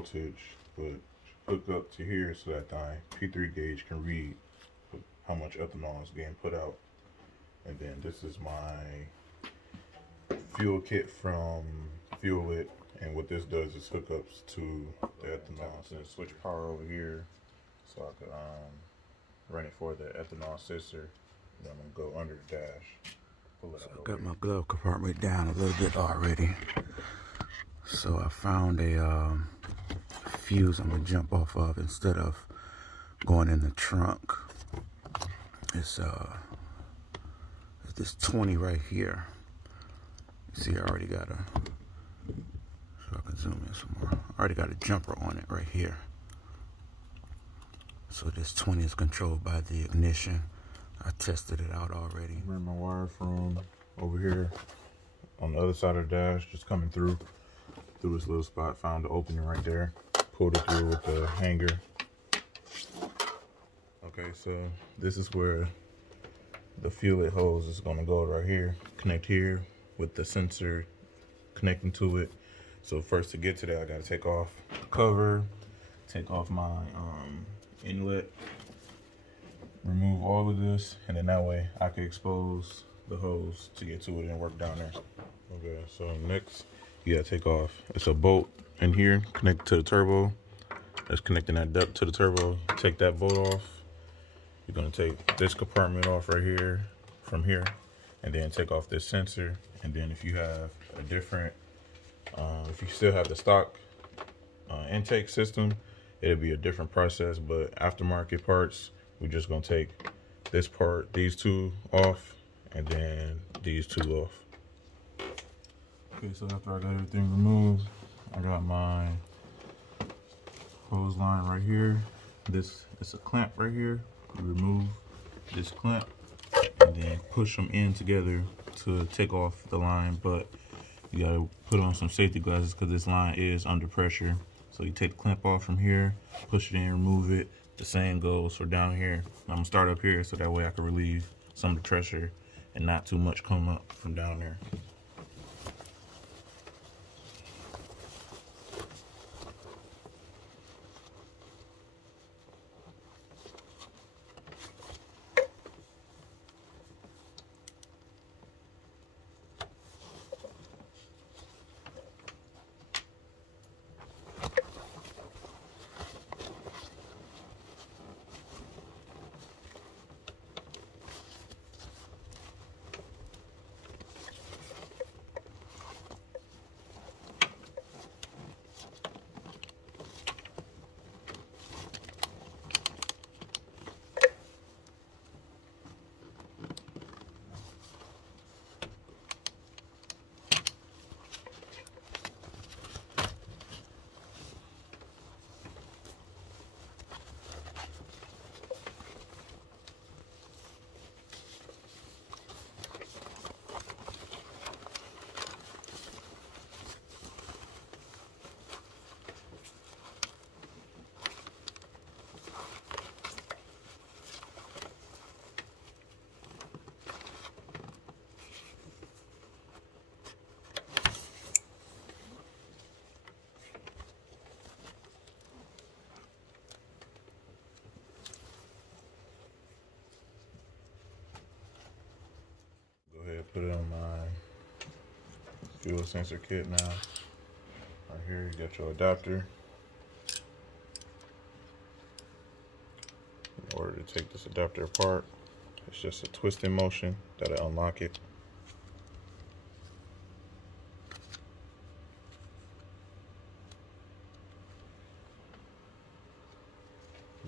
voltage, but hook up to here so that the P3 gauge can read how much ethanol is getting put out. And then this is my fuel kit from Fuel It, and what this does is hookups to the ethanol. So switch power over here so I could run it for the ethanol sensor. Then I'm gonna go under the dash. Pull it out. I got my glove compartment down a little bit already. So I found a fuse I'm gonna jump off of instead of going in the trunk. It's this 20 right here. You see, I already got a, so I can zoom in some more. I already got a jumper on it right here. So this 20 is controlled by the ignition. I tested it out already. Ran my wire from over here on the other side of the dash, just coming through this little spot. Found the opening right there. Pulled it through with the hanger. Okay, so this is where the Fuel It hose is gonna go right here. Connect here with the sensor connecting to it. So first, to get to that, I gotta take off the cover, take off my inlet, remove all of this, and then that way I can expose the hose to get to it and work down there. Okay, so next you gotta take off, it's a bolt in here connected to the turbo. That's connecting that duct to the turbo. Take that bolt off. You're gonna take this compartment off right here from here, and then take off this sensor. And then if you have a different, if you still have the stock intake system, it'll be a different process. But aftermarket parts, we're just gonna take this part, these two off, and then these two off. Okay, so after I got everything removed, I got my hose line right here. This is a clamp right here. You remove this clamp and then push them in together to take off the line, but you gotta put on some safety glasses because this line is under pressure. So you take the clamp off from here, push it in, remove it. The same goes for down here. I'm gonna start up here so that way I can relieve some of the pressure and not too much come up from down there. Put it on my fuel sensor kit now. Right here, you got your adapter. In order to take this adapter apart, it's just a twisting motion that'll unlock it.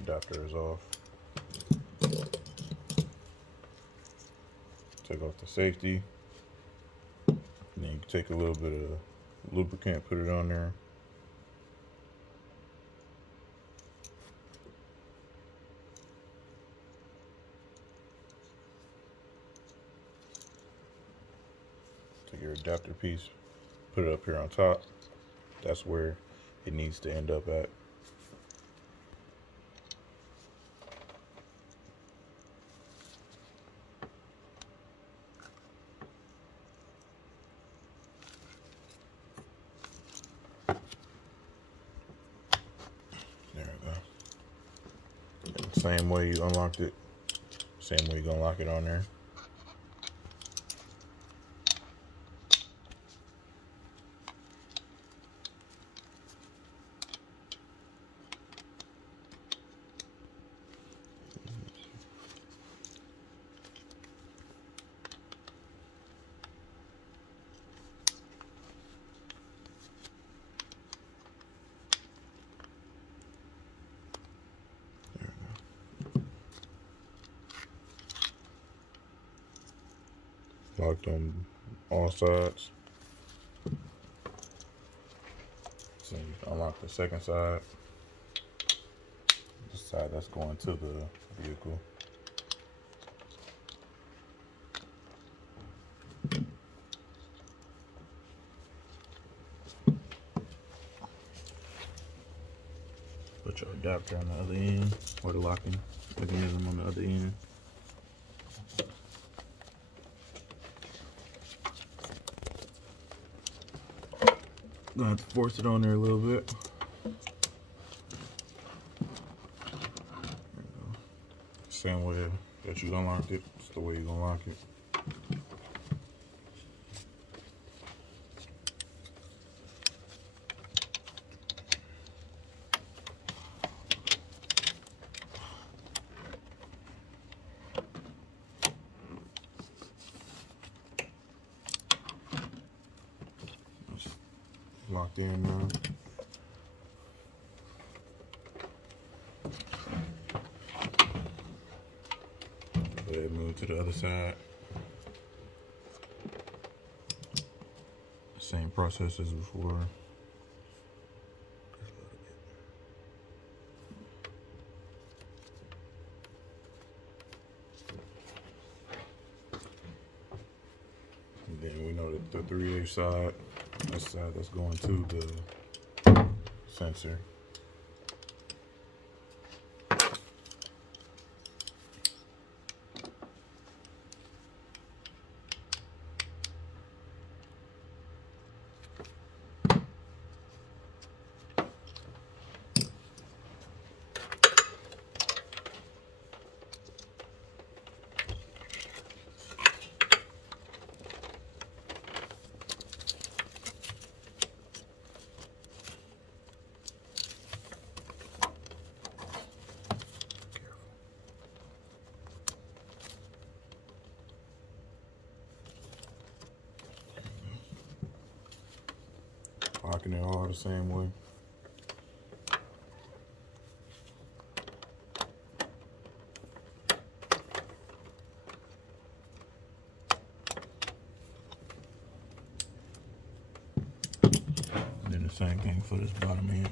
Adapter is off. Take off the safety, and then you can take a little bit of lubricant, put it on there. Take your adapter piece, put it up here on top. That's where it needs to end up at. same way you unlocked it, same way you're gonna lock it on there. Locked on all sides. So you unlock the second side. The side that's going to the vehicle. Put your adapter on the other end, or the locking mechanism on the other end. Gonna have to force it on there a little bit. There we go. Same way that you unlocked it, it's the way you're gonna lock it. Locked in now. Go ahead and move to the other side. Same process as before. And then we know that the 3/8 side, that's the side that's going to the sensor. Locking it all the same way. And then the same thing for this bottom end.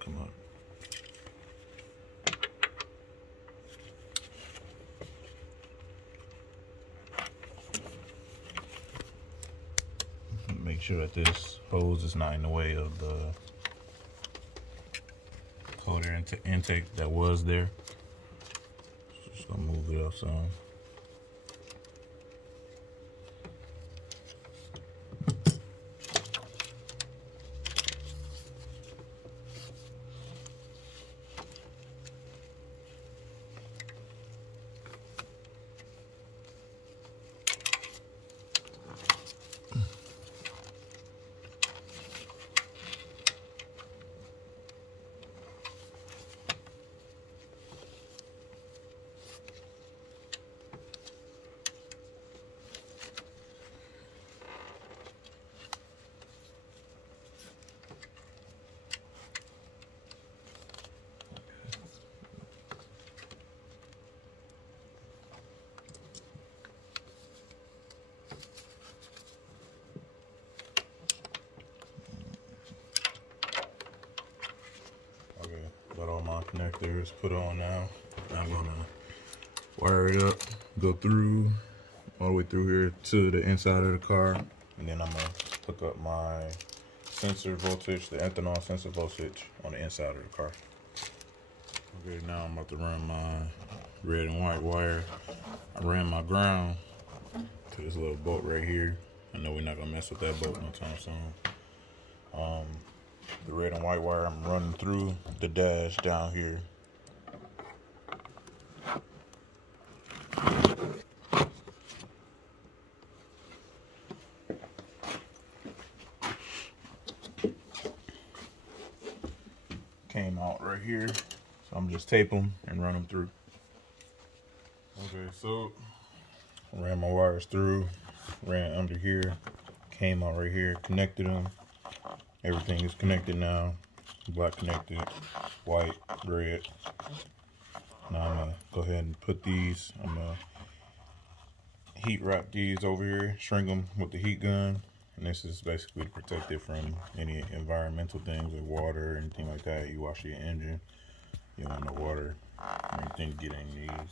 Come on. Make sure that this hose is not in the way of the cold air intake that was there. Just gonna move it up some. is put on now. I'm gonna wire it up, go through all the way through here to the inside of the car, and then I'm gonna hook up my sensor voltage, the ethanol sensor voltage on the inside of the car. Okay, now I'm about to run my red and white wire. I ran my ground to this little bolt right here. I know we're not gonna mess with that bolt no time soon. The red and white wire I'm running through the dash down here. Came out right here, so I'm just tape them and run them through. Okay, so I ran my wires through, ran under here, came out right here, connected them. Everything is connected now. Black connected, white, red. Now I'm gonna go ahead and put these, I'm gonna heat wrap these over here, shrink them with the heat gun. And this is basically to protect it from any environmental things like water or anything like that. You wash your engine, you don't want no water or anything to get in these.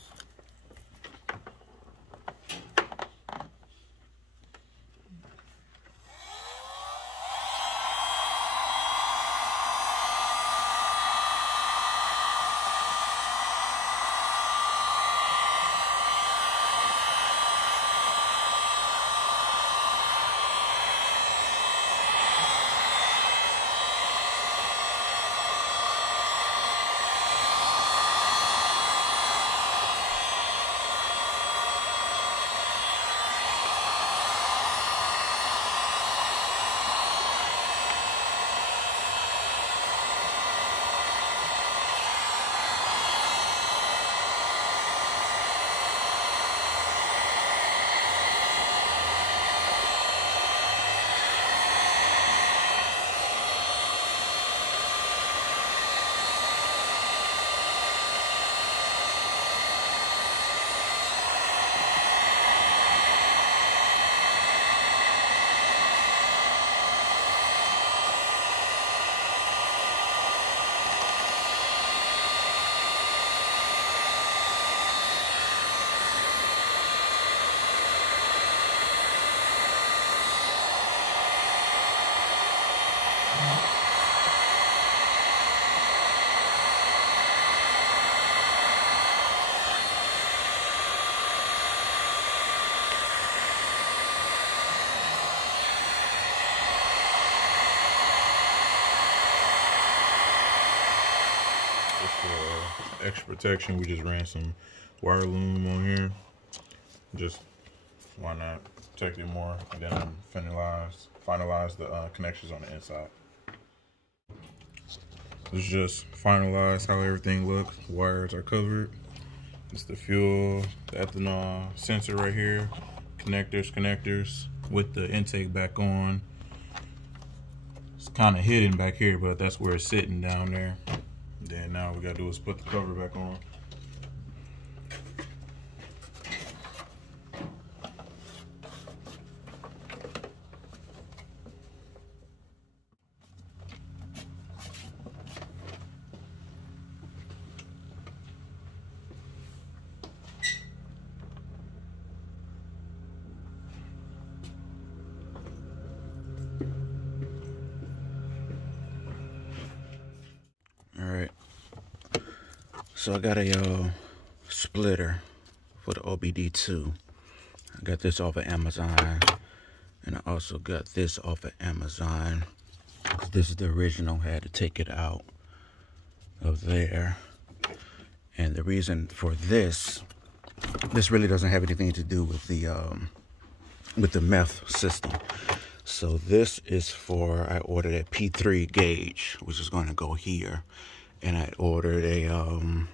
For extra protection, we just ran some wire loom on here. Just why not protect it more, and then finalize the connections on the inside. Let's just finalize how everything looks. Wires are covered. It's the fuel, the ethanol sensor right here, connectors with the intake back on. It's kind of hidden back here, but that's where it's sitting down there. Then now we gotta do is put the cover back on. Alright, so I got a splitter for the OBD2. I got this off of Amazon, and I also got this off of Amazon. This is the original, had to take it out of there. And the reason for this really doesn't have anything to do with the meth system. So this is for, I ordered a P3 gauge, which is going to go here. And I ordered an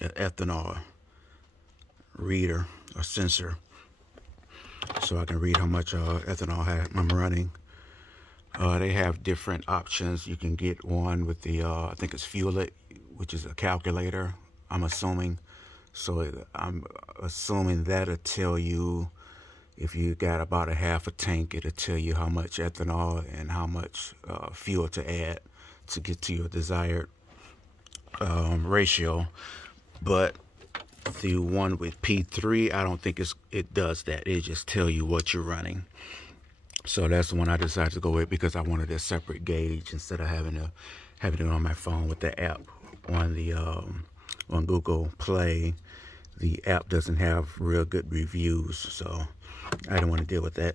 ethanol reader or sensor, so I can read how much ethanol I'm running. They have different options. You can get one with the, I think it's Fuel It, which is a calculator, I'm assuming. So I'm assuming that'll tell you, if you got about a half a tank, it'll tell you how much ethanol and how much fuel to add to get to your desired ratio, but the one with P3, I don't think it does that. It just tell you what you're running. So that's the one I decided to go with because I wanted a separate gauge instead of having it on my phone with the app on the on Google Play. The app doesn't have real good reviews, so I didn't want to deal with that.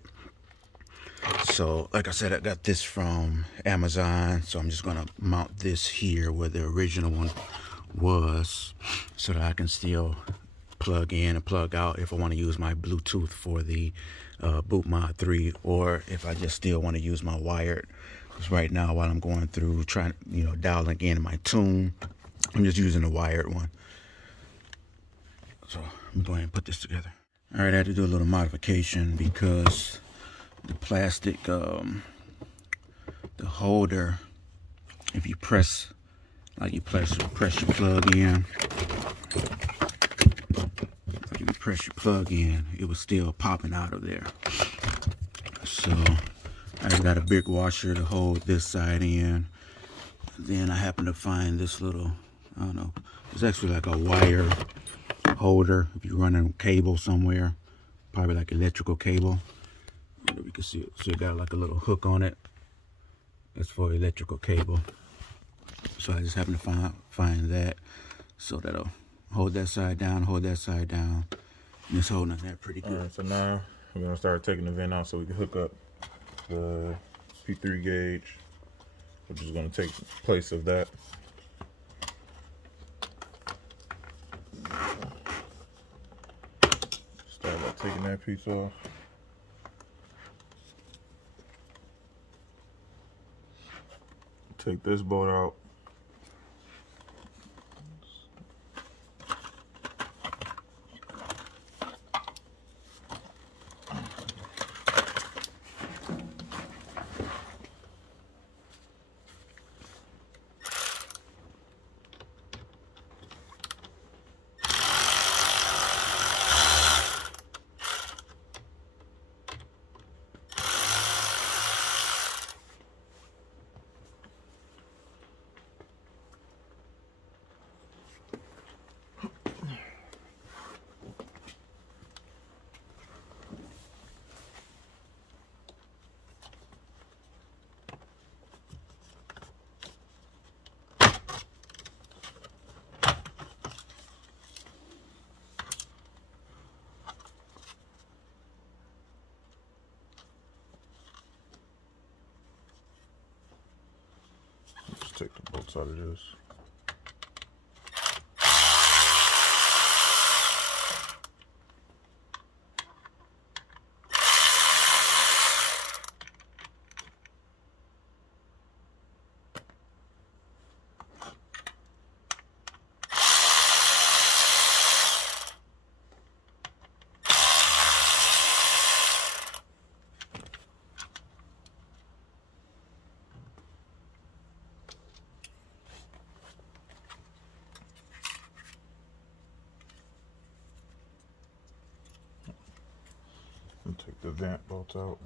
So like I said, I got this from Amazon, so I'm just gonna mount this here where the original one was, so that I can still plug in and plug out if I want to use my Bluetooth for the Boot Mod 3, or if I just still want to use my wired. Because right now, while I'm going through trying, dialing in my tune, I'm just using the wired one. So I'm going to put this together. All right, I had to do a little modification because the plastic, the holder, if you press, like you press your plug in, like if you press your plug in, it was still popping out of there. So I got a big washer to hold this side in. Then I happened to find this little, I don't know, it's actually like a wire holder if you're running a cable somewhere, probably like electrical cable. You can see it. So it got like a little hook on it. It's for electrical cable. So I just happened to find that. So that'll hold that side down, hold that side down. And it's holding that pretty good. All right, so now we're gonna start taking the vent out so we can hook up the P3 gauge, which is gonna take place of that. Start by taking that piece off. Take this bolt out. Take the bolts out of this. And take the vent bolts out.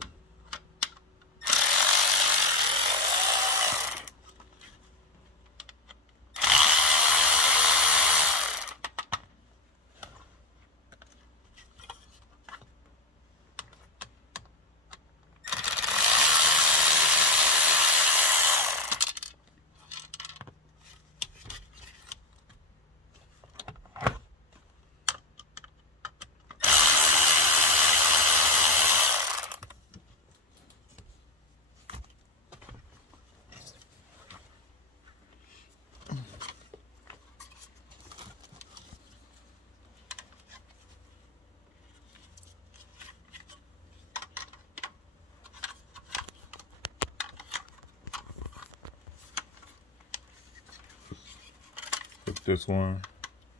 This one,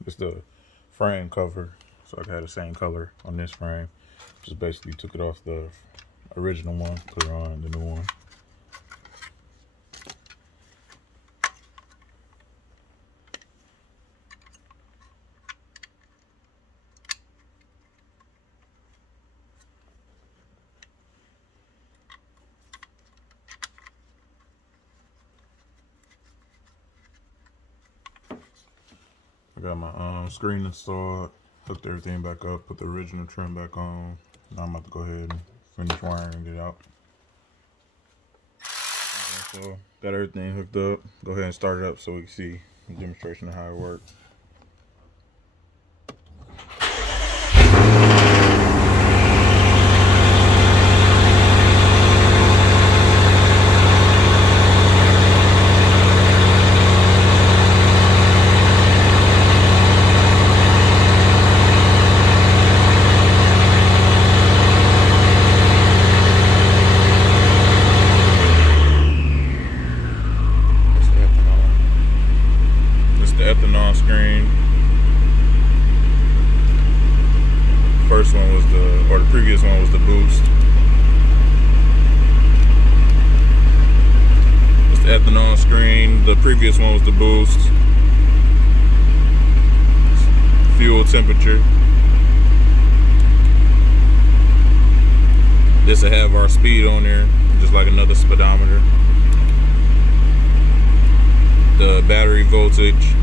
it's the frame cover, so I had the same color on this frame. Just basically took it off the original one, put it on the new one. I got my screen installed, hooked everything back up, put the original trim back on. Now I'm about to go ahead and finish wiring it out. Okay, so got everything hooked up. Go ahead and start it up so we can see a demonstration of how it works. Ethanol screen. First one was the previous one was the boost. It's the ethanol screen. The previous one was the boost. Fuel temperature. This will have our speed on there, just like another speedometer. The battery voltage.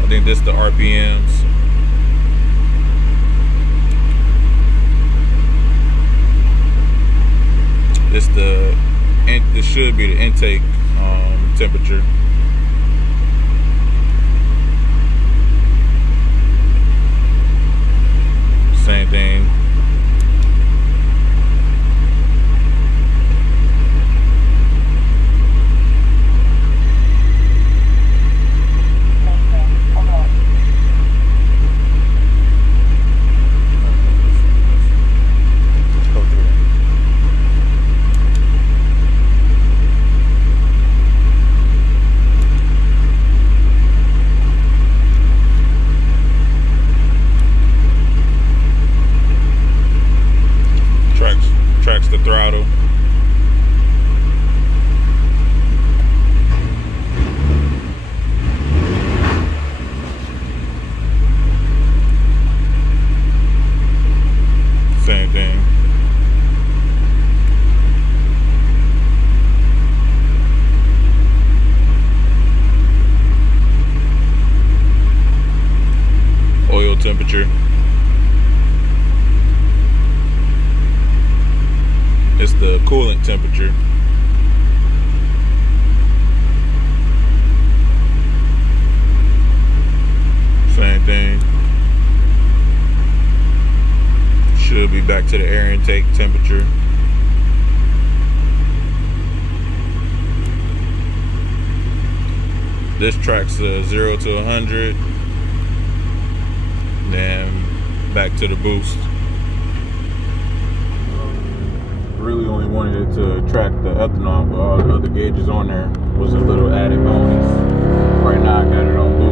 I think this is the RPMs. This should be the intake temperature. Same thing. Tracks the throttle. Same thing. Oil temperature. It's the coolant temperature. Same thing. Should be back to the air intake temperature. This tracks 0 to 100. Then back to the boost. Really only wanted it to track the ethanol, but all the other gauges on there was a little added bonus. Right now I got it on boost.